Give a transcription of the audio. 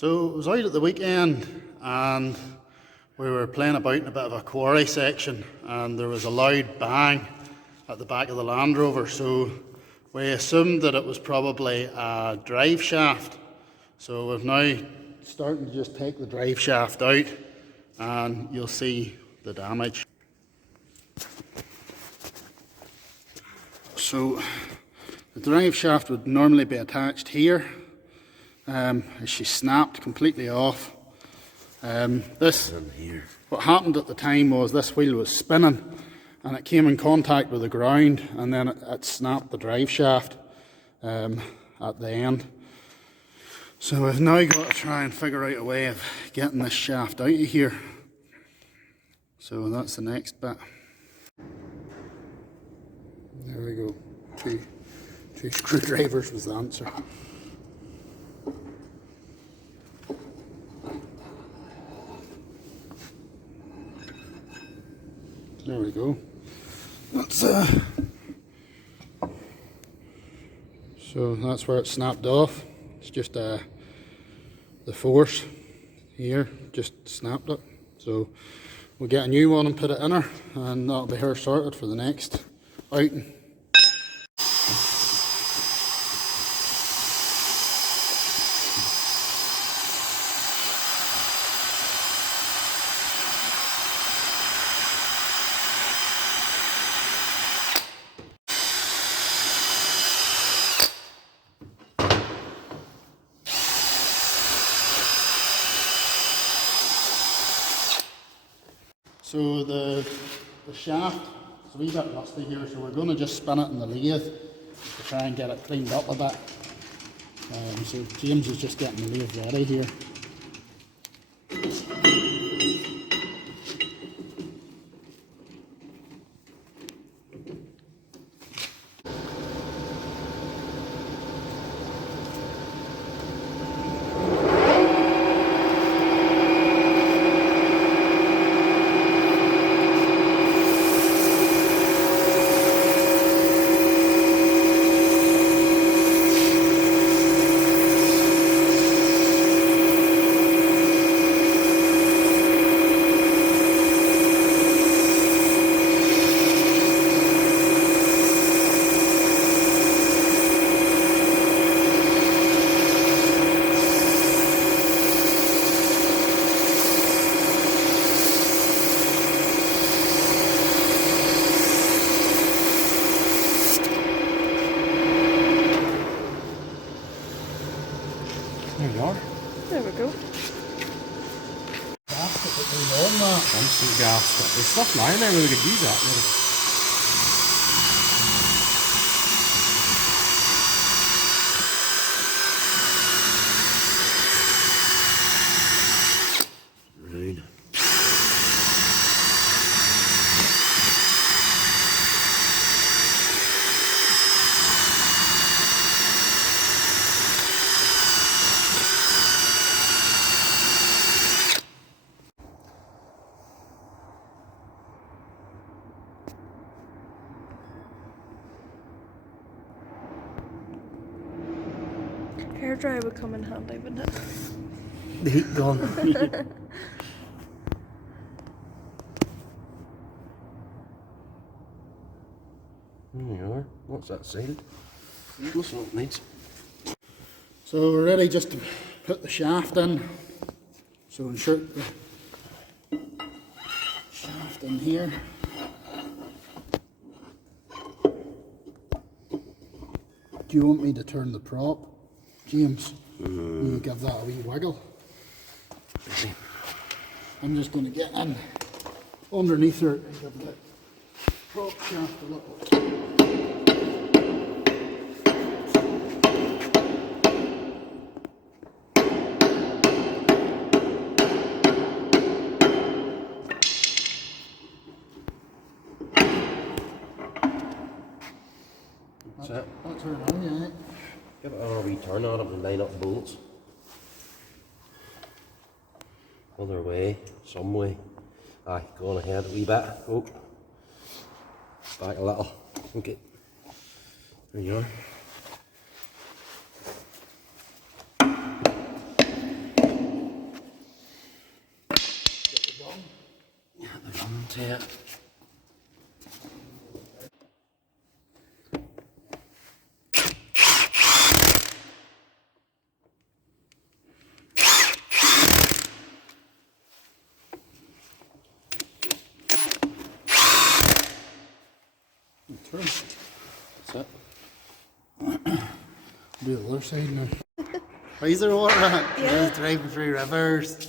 So I was out at the weekend and we were playing about in a bit of a quarry section, and there was a loud bang at the back of the Land Rover, so we assumed that it was probably a drive shaft. So we've now starting to just take the drive shaft out and you'll see the damage. So the drive shaft would normally be attached here. She snapped completely off. What happened at the time was this wheel was spinning and it came in contact with the ground, and then it snapped the drive shaft at the end. So we've now got to try and figure out a way of getting this shaft out of here. So that's the next bit. There we go. Two screwdrivers was the answer. There we go. That's so that's where it snapped off. It's just the force here just snapped it. So we'll get a new one and put it in her, and that'll be her sorted for the next outing. So the shaft is a wee bit rusty here, so we're going to just spin it in the lathe to try and get it cleaned up a bit. So James is just getting the lathe ready here. There we are. There we go. Gasket that goes on that. Constant gasket. There's stuff lying there where we could use that. Rude. Hairdryer would come in handy, wouldn't it? The heat gun. There you are. What's that sealed? That's what it needs. So we're ready just to put the shaft in. So insert the shaft in here. Do you want me to turn the prop, James? Will you give that a wee wiggle? I'm just going to get in underneath her and give the prop shaft a little. That's her now, yeah. Give it a wee turn on it and line up bolts. Other way, some way. Aye, go on ahead a wee bit. Oh. Back a little. Okay. There you are. onto it. That's it. Do the other side now. Where's the water at? Yeah. Driving through rivers.